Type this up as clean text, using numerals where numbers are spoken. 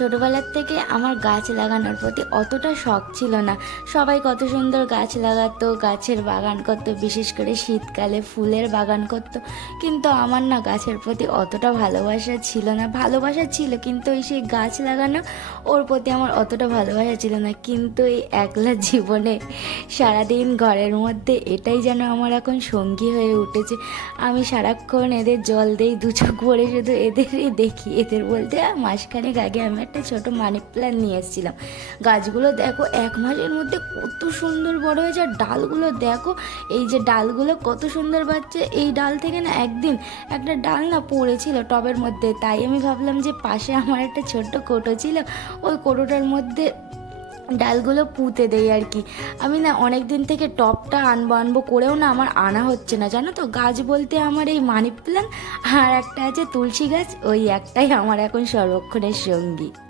ছোটোবেলার থেকে আমার গাছ লাগানোর প্রতি অতটা শখ ছিল না। সবাই কত সুন্দর গাছ লাগাতো, গাছের বাগান করতো, বিশেষ করে শীতকালে ফুলের বাগান করতো। কিন্তু আমার না গাছের প্রতি অতটা ভালোবাসা ছিল না। ভালোবাসা ছিল কিন্তু ওই সেই গাছ লাগানো, ওর প্রতি আমার অতটা ভালোবাসা ছিল না। কিন্তু এই একলা জীবনে সারাদিন ঘরের মধ্যে এটাই যেন আমার এখন সঙ্গী হয়ে উঠেছে। আমি সারাক্ষণ এদের জল দেই, দু চোখ ভরে শুধু এদেরই দেখি। এদের বলতে মাসখানেক আগে আমি একটা ছোট মানি প্ল্যান্ট নিয়ে এসেছিলাম। গাছগুলো দেখো 1 মাসের মধ্যে কত সুন্দর বড় হয়েছে, আর ডালগুলো দেখো, এই যে ডালগুলো কত সুন্দর বাচ্চা। এই ডাল থেকে না একদিন একটা ডাল না পড়েছিল টবের মধ্যে, তাই আমি ভাবলাম যে পাশে আমার একটা ছোট্ট কোটো ছিল, ওই কোটোটার মধ্যে ডালগুলো পুঁতে দেই আর কি। আমি না অনেক দিন থেকে টবটা আনবো আনবো করেও না আমার আনা হচ্ছে না, জানো তো। গাছ বলতে আমার এই মানি প্ল্যান্ট আর একটা আছে তুলসী গাছ, ওই একটাই আমার এখন সর্বক্ষণের সঙ্গী।